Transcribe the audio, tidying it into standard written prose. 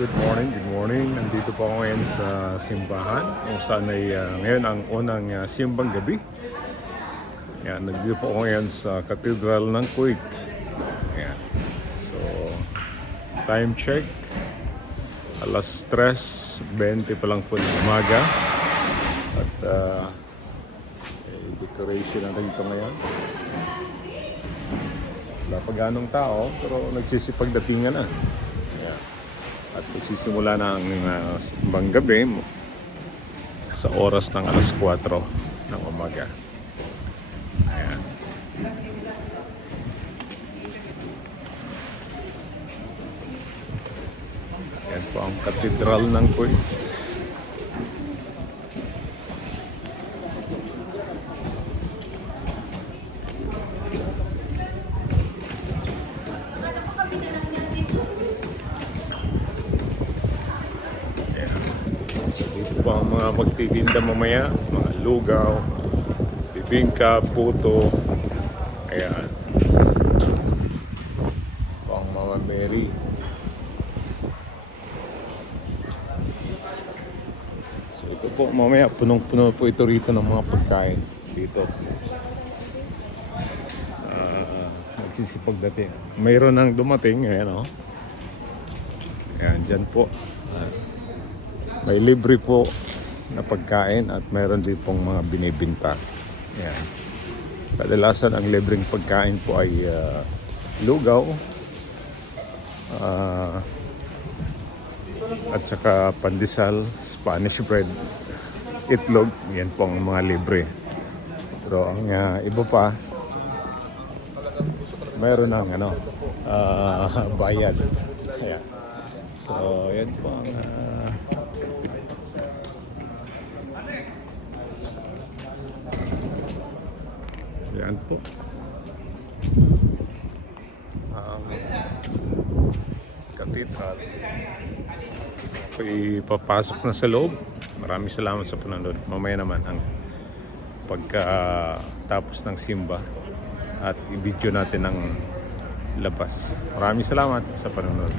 Good morning, good morning. Nandito po ako ngayon sa simbahan kung saan ay ngayon ang unang simbang gabi. Yan, nandito po ako ngayon sa Cathedral ng Kuwait. Yan. So, time check. Alas 3:20 pa lang po ng umaga. At decoration na rin ito ngayon. Wala pa ganong tao pero nagsisipag datingan na. Yan. At magsisimula na ang simbang gabi sa oras ng alas 4 ng umaga. Ayan. Yan po ang Katedral ng Kuwait. Dito po ang mga magtitinda mamaya, mga lugaw, bibingka, puto. Ayan. Po ang Mama Mary. So ito po mamaya, punong-puno po ito rito ng mga pagkain dito. Nagsisipag dating. Mayroon nang dumating, ayan o. Ayan, dyan po. May libre po na pagkain at mayroon din pong mga binibinta. Ayan. Kadalasan ang libreng pagkain po ay lugaw at saka pandesal, Spanish bread, itlog. Yan po ang mga libre. Pero ang iba pa, mayroon ng bayad. Ayan. So, yan po ang yan po ang katedral. Ipapasok na sa loob. Maraming salamat sa panonood. Mamaya naman ang pagkatapos ng simba at i-video natin ang labas. Maraming salamat sa panonood.